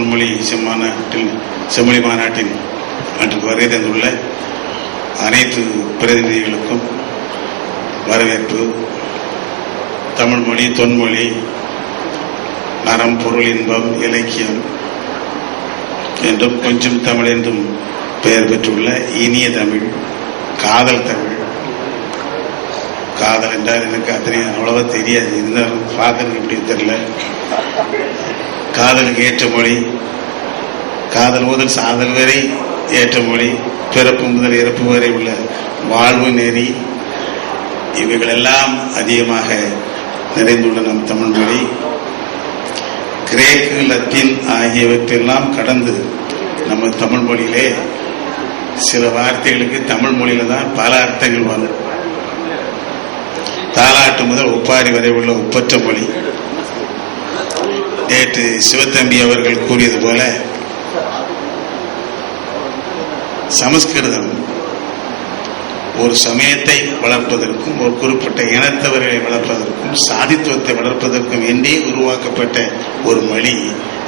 தமிழ்மொழி செம்மாநாட்டில் செம்மொழி மாநாட்டின் அன்று வருகை தந்துள்ள அனைத்து பிரதிநிதிகளுக்கும் வரவேற்பு. தமிழ்மொழி தொன்மொழி அறம் பொருள் இன்பம் இலக்கியம் என்றும் கொஞ்சம் தமிழ் என்றும் பெயர் பெற்றுள்ள இனிய தமிழ் காதல் தமிழ். காதல் என்றால் எனக்கு அத்தனை அவ்வளவா தெரியாது. இருந்தாலும் காதல் எப்படி தெரியல. காதலுக்கு ஏற்ற மொழி காதல் முதல் சாதல் வரை ஏற்ற மொழி பிறப்பு முதல் இறப்பு வரை உள்ள வாழ்வு நெறி இவைகளெல்லாம் அதிகமாக நிறைந்துள்ள நம் தமிழ் மொழி. கிரேக்கு லத்தீன் ஆகியவற்றெல்லாம் கடந்து நம்ம தமிழ் மொழியிலே சில வார்த்தைகளுக்கு தமிழ் மொழியில தான் பல அர்த்தங்கள் வரும். தாலாட்டு முதல் ஒப்பாரி வரை உள்ள ஒப்பற்ற மொழி. நேற்று சிவத்தம்பி அவர்கள் கூறியது போல சமஸ்கிருதம் ஒரு சமயத்தை வளர்ப்பதற்கும் ஒரு குறிப்பிட்ட இனத்தவர்களை வளர்ப்பதற்கும் சாதித்துவத்தை வளர்ப்பதற்கும் என்றே உருவாக்கப்பட்ட ஒரு மொழி.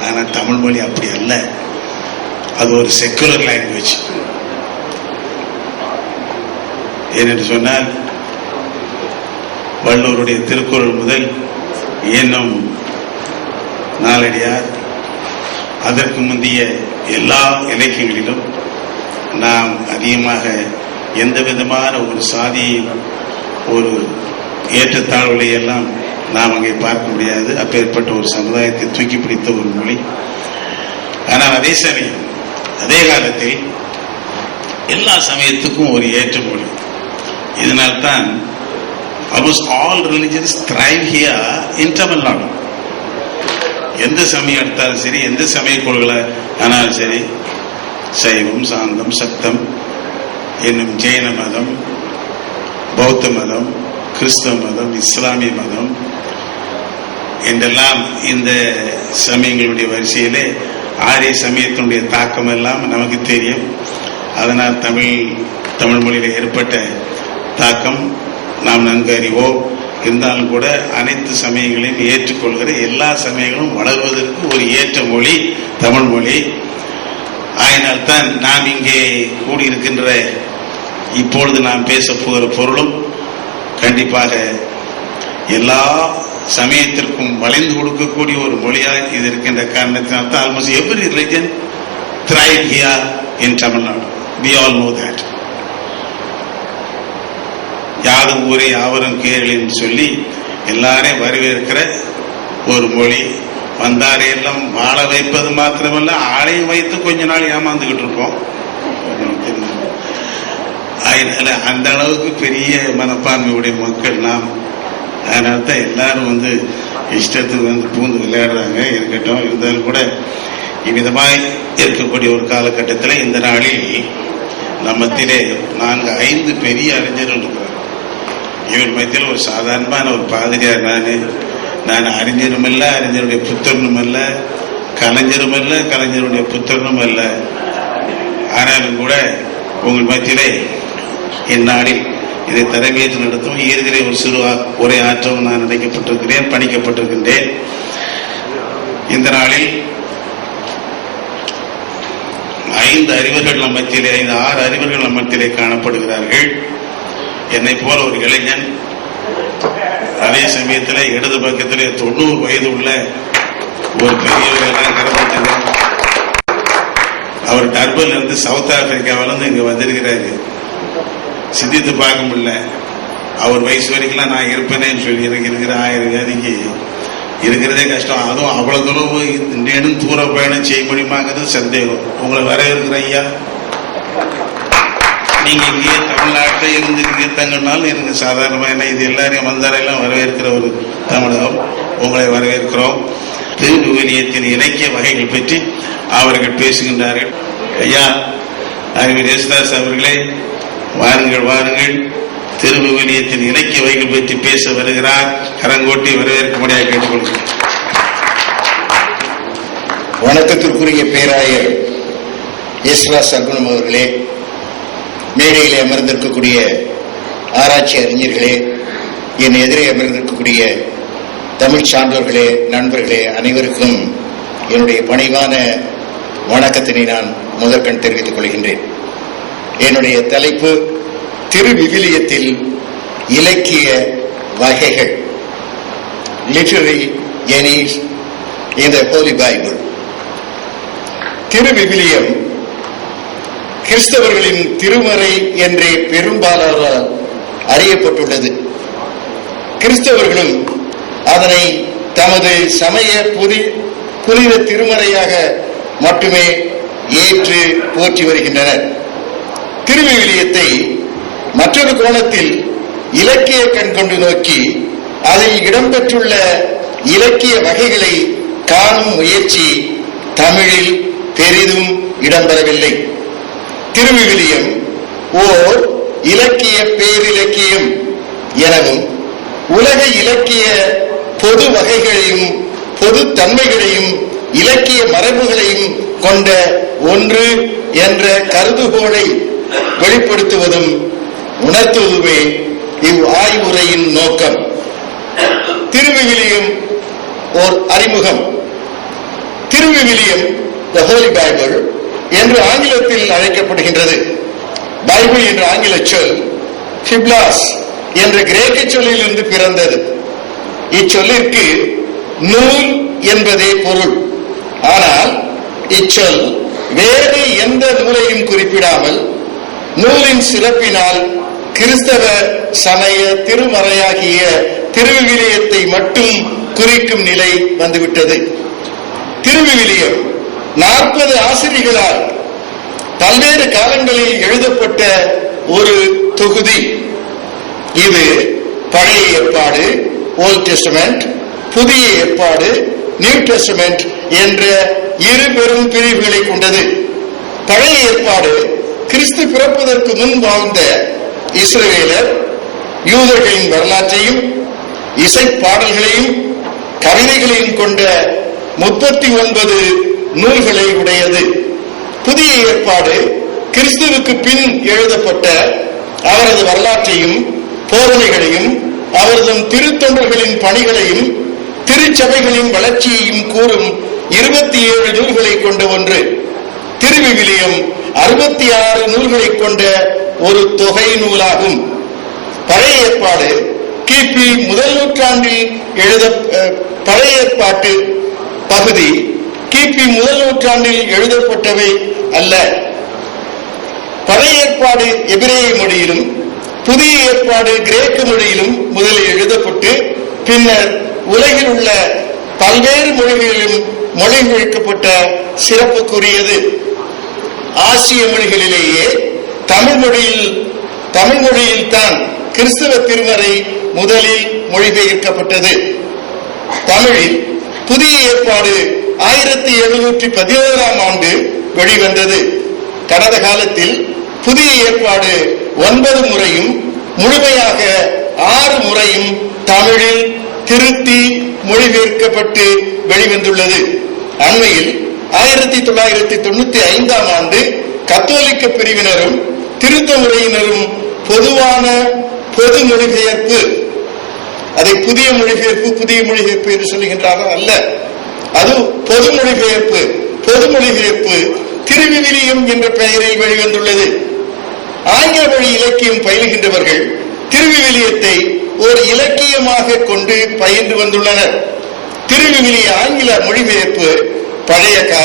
ஆனால் தமிழ் மொழி அப்படி அல்ல. அது ஒரு செக்குலர் லாங்குவேஜ் ஏனென்று சொன்னால் வள்ளுவருடைய திருக்குறள் முதல் இன்னும் நாளடியார். அதற்கு முந்தைய எல்லா இலக்கியங்களிலும் நாம் அதிகமாக எந்த விதமான ஒரு சாதியையும் ஒரு ஏற்றத்தாழ்வுகளை எல்லாம் நாம் அங்கே பார்க்க முடியாது. அப்பேற்பட்ட ஒரு சமுதாயத்தை தூக்கி பிடித்த ஒரு மொழி. ஆனால் அதே சமயம் அதே காலத்தில் எல்லா சமயத்துக்கும் ஒரு ஏற்ற மொழி. இதனால்தான் almost all religions thrive here in Tamil Nadu. எந்த சமயம் எடுத்தாலும் சரி எந்த சமய கொள்களை ஆனாலும் சரி சைவம் சாந்தம் சத்தம் என்னும் ஜெயின மதம் பௌத்த மதம் கிறிஸ்தவ மதம் இஸ்லாமிய மதம் என்றெல்லாம் இந்த சமயங்களுடைய வரிசையிலே ஆரிய சமயத்தினுடைய தாக்கம் எல்லாம் நமக்கு தெரியும். அதனால் தமிழ் தமிழ் மொழியில் ஏற்பட்ட தாக்கம் நாம் நன்கு அறிவோம் இருந்தாலும் கூட அனைத்து சமயங்களையும் ஏற்றுக்கொள்கிற எல்லா சமயங்களும் வளர்வதற்கு ஒரு ஏற்ற மொழி தமிழ் மொழி. ஆயினால்தான் நாம் இங்கே கூடியிருக்கின்ற இப்பொழுது நாம் பேச போகிற பொருளும் கண்டிப்பாக எல்லா சமயத்திற்கும் வளைந்து கொடுக்கக்கூடிய ஒரு மொழியாக இது இருக்கின்ற காரணத்தினால் தான் almost every religion thrive here in Tamil Nadu we all know that யாரும் ஊரே யாவரும் கேளின்னு சொல்லி எல்லாரையும் வரவேற்கிற ஒரு மொழி. வந்தாரை எல்லாம் வாழ வைப்பது மாத்திரமல்ல ஆளையும் வைத்து கொஞ்ச நாள் ஏமாந்துகிட்டு இருப்போம். அதனால அந்த அளவுக்கு பெரிய மனப்பான்மையுடைய மக்கள் நாம். அதனால தான் எல்லாரும் வந்து இஷ்டத்துக்கு வந்து பூந்து விளையாடுறாங்க. இருக்கட்டும் இருந்தாலும் கூட இவ்விதமாய் இருக்கக்கூடிய ஒரு காலகட்டத்தில் இந்த நாளில் நம்மத்திலே நான்கு ஐந்து பெரிய அறிஞர்கள் இருக்கிறோம் இவர் மத்தியில் ஒரு சாதாரணமான ஒரு பாதிரியார் நான் நான் அறிஞரும் அல்ல அறிஞருடைய புத்தகனும் அல்ல கலைஞரும் அல்ல கலைஞருடைய புத்தகனும் அல்ல ஆனாலும் கூட உங்கள் மத்தியிலே இந்நாளில் இதை தரவேற்று நடத்தும் ஈர்கிற ஒரு சிறு உரை ஆற்றவும் நான் நினைக்கப்பட்டிருக்கிறேன் பணிக்கப்பட்டிருக்கின்றேன் இந்த நாளில் ஐந்து அறிவர்கள் நம் மத்தியிலே ஐந்து ஆறு அறிவர்கள் மத்தியிலே காணப்படுகிறார்கள் என்னை போல ஒரு இளைஞன் அதே சமயத்தில் இடது பக்கத்திலே தொண்ணூறு வயது உள்ள ஒரு பெரியவர் எல்லாம் அவர் டர்பன்ல இருந்து சவுத் ஆப்பிரிக்காவிலிருந்து இங்க வந்திருக்கிறாரு. சிந்தித்து பார்க்க முடியல. அவர் வயசு வரைக்கும் நான் இருப்பேனேன்னு சொல்லி எனக்கு இருக்கிற ஆயிரம் வேதிக்கு இருக்கிறதே கஷ்டம். அதுவும் அவ்வளவு தூரம் நெடும் தூர பயணம் செய்ய முடியுமாங்கிறது சந்தேகம். உங்களை வரவேற்கிற ஐயா. நீங்க இங்கே தமிழ்நாட்டில் இருந்து இங்கே தங்கினாலும் எனக்கு சாதாரணமாக என்ன இது எல்லாரையும் வந்தாரையெல்லாம் வரவேற்கிற ஒரு தமிழகம். உங்களை வரவேற்கிறோம். திருவிவிலியத்தின் இலக்கிய வகைகள் பற்றி அவர்கள் பேசுகின்றார்கள். ஐயா அறிவியல் யேசுதாஸ் அவர்களே வாருங்கள் வாருங்கள். திருவிவிலியத்தின் இலக்கிய வகைகள் பற்றி பேச வருகிறார். கரங்கோட்டி வரவேற்கும்படியாக கேட்டுக்கொள்கிறேன் வணக்கத்திற்குரிய பேராயர் யேசுதாஸ் சர்க்குணம் அவர்களே மேடையில் அமர்ந்திருக்கக்கூடிய ஆராய்ச்சி அறிஞர்களே என் எதிரே அமர்ந்திருக்கக்கூடிய தமிழ் சான்றோர்களே நண்பர்களே அனைவருக்கும் என்னுடைய பணிவான வணக்கத்தினை நான் முதற்கண் தெரிவித்துக் கொள்கின்றேன். என்னுடைய தலைப்பு திருவிவிலியத்தில் இலக்கிய வகைகள். லிட்டரரி எனி இந்த ஹோலி பைபிள் திருவிவிலியம் கிறிஸ்தவர்களின் திருமறை என்றே பெரும்பாலாரால் அறியப்பட்டுள்ளது. கிறிஸ்தவர்களும் அதனை தமது சமய புதி புனித திருமறையாக மட்டுமே ஏற்று போற்றி வருகின்றனர். திருவிவிலியத்தை மற்றொரு கோணத்தில் இலக்கிய கண் கொண்டு நோக்கி அதில் இடம்பெற்றுள்ள இலக்கிய வகைகளை காணும் முயற்சி தமிழில் பெரிதும் இடம்பெறவில்லை. திருவிவிலியம். ஓர் இலக்கிய பேரிலக்கியம். எனவும் உலக இலக்கிய பொது வகைகளையும் பொது தன்மைகளையும் இலக்கிய மரபுகளையும் கொண்ட ஒன்று என்ற கருதுகோளை வெளிப்படுத்துவதும் உணர்த்துவதுமே இவ் ஆய்வுரையின் நோக்கம். திருவிவிலியம் ஓர் அறிமுகம். திருவிவிலியம் த ஹோலி பைபிள் என்று ஆங்கிலத்தில் அழைக்கப்படுகின்றது. பைபிள் என்ற ஆங்கில சொல் பிப்லாஸ் என்ற கிரேக்க சொல்லிலிருந்து பிறந்தது. இச்சொல்லிற்கு நூல் என்பதே பொருள். ஆனால் இச்சொல் வேறு எந்த நூலையும் குறிப்பிடாமல் நூலின் சிறப்பினால் கிறிஸ்தவ சமய திருமறையாகிய திருவிவிலியத்தை மட்டும் குறிக்கும் நிலை வந்துவிட்டது. திருவிவிலியம் நாற்பது ஆசிரியர்களால் பல்வேறு காலங்களில் எழுதப்பட்ட ஒரு தொகுதி. இது பழைய ஏற்பாடு ஓல்ட் டெஸ்டமெண்ட் புதிய ஏற்பாடு நியூ டெஸ்டமெண்ட் என்ற இரு பெரும் பிரிவுகளை கொண்டது. பழைய ஏற்பாடு கிறிஸ்து பிறப்பதற்கு முன் வாழ்ந்த இஸ்ரவேலர் யூதர்களின் வரலாற்றையும் இசை பாடல்களையும் கவிதைகளையும் கொண்ட முப்பத்தி ஒன்பது நூல்களை உடையது புதிய ஏற்பாடு கிறிஸ்துவுக்கு பின் எழுதப்பட்ட அவரது வரலாற்றையும் போதனைகளையும் அவரது திருத்தொண்டர்களின் பணிகளையும் திருச்சபைகளின் வளர்ச்சியையும் கூறும் இருபத்தி ஏழு நூல்களை கொண்ட ஒன்று. திருவிவிலியம் அறுபத்தி ஆறு நூல்களை கொண்ட ஒரு தொகை நூலாகும். பழைய ஏற்பாடு கிபி முதல் நூற்றாண்டில் எழுத அஹ், பழைய ஏற்பாட்டு பகுதி கிபி முதல் நூற்றாண்டில் எழுதப்பட்டவை அல்ல. பழைய ஏற்பாடு எபிரேய மொழியிலும் புதிய ஏற்பாடு கிரேக்க மொழியிலும் முதலில் எழுதப்பட்டு பின்னர் உலகில் உள்ள பல்வேறு மொழிகளிலும் மொழிபெயர்க்கப்பட்ட சிறப்புக்குரியது. ஆசிய மொழிகளிலேயே தமிழ் மொழியில் தமிழ் மொழியில் தான் கிறிஸ்தவ திருமறை முதலில் மொழிபெயர்க்கப்பட்டது. தமிழில் புதிய ஏற்பாடு ஆயிரத்தி எழுநூற்றி பதினோராம் ஆண்டு வெளிவந்தது. கடந்த காலத்தில் புதிய ஏற்பாடு ஒன்பது முறையும் முழுமையாக ஆறு முறையும் தமிழில் திருத்தி மொழிபெயர்க்கப்பட்டு வெளிவந்துள்ளது. அண்மையில் ஆயிரத்தி தொள்ளாயிரத்தி தொண்ணூத்தி ஐந்தாம் ஆண்டு கத்தோலிக்க பிரிவினரும் திருத்த முறையினரும் பொதுவான பொது மொழிபெயர்ப்பு அதை புதிய மொழிபெயர்ப்பு புதிய மொழிபெயர்ப்பு என்று சொல்லுகின்றார்கள் அல்ல. அது பொது மொழிபெயர்ப்பு பொது மொழிபெயர்ப்பு திருவிவிலியம் என்ற பெயரில் வெளிவந்துள்ளது. ஆங்கில மொழி இலக்கியம் பயிலுகின்றவர்கள் திருவிவிலியத்தை ஒரு இலக்கியமாக கொண்டு பயின்று வந்துள்ளனர். திருவிவிலிய ஆங்கில மொழிபெயர்ப்பு பழைய கால